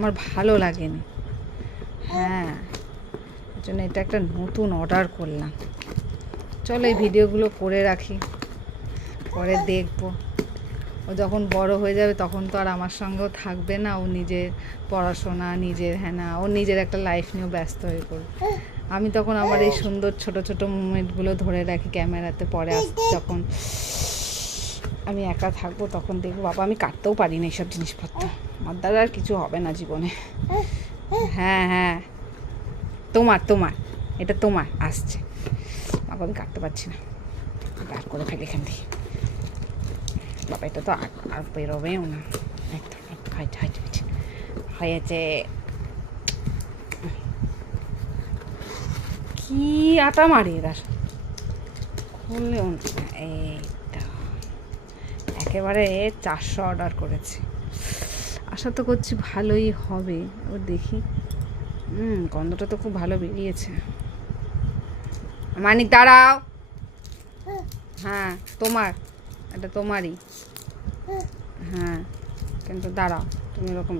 আমার ভালো লাগেনি। হ্যাঁ, এই জন্য এটা একটা নতুন অর্ডার করলাম। চলো এই ভিডিওগুলো করে রাখি, পরে দেখবো। ও যখন বড় হয়ে যাবে তখন তো আর আমার সঙ্গেও থাকবে না, ও নিজের পড়াশোনা, নিজের ও নিজের একটা লাইফ নিয়েও ব্যস্ত হয়ে পড়বে। আমি তখন আমার এই সুন্দর ছোট ছোট মুমেন্টগুলো ধরে রাখি ক্যামেরাতে, পরে যখন আমি একা থাকবো তখন দেখবো বাবা আমি কাটতেও পারি না এইসব জিনিসপত্র, আমার দ্বারা আর কিছু হবে না জীবনে। হ্যাঁ হ্যাঁ, তোমার এটা তোমার আসছে, বাবা আমি কাটতে পারছি না, বার করে ফেলে এখান থেকে। বাবা এটা তো আর বেরোবেও না, একদম হয়েছে। কি আটা মারি এরা, খুললেও না। এইটা একেবারে 400 অর্ডার করেছি, আশা তো করছি ভালোই হবে। এবার দেখি। গন্ধটা তো খুব ভালো বেরিয়েছে। মানিক দাঁড়াও। হ্যাঁ তোমার, এটা তোমারই। হ্যাঁ কিন্তু দাঁড়াও, তুমি এরকম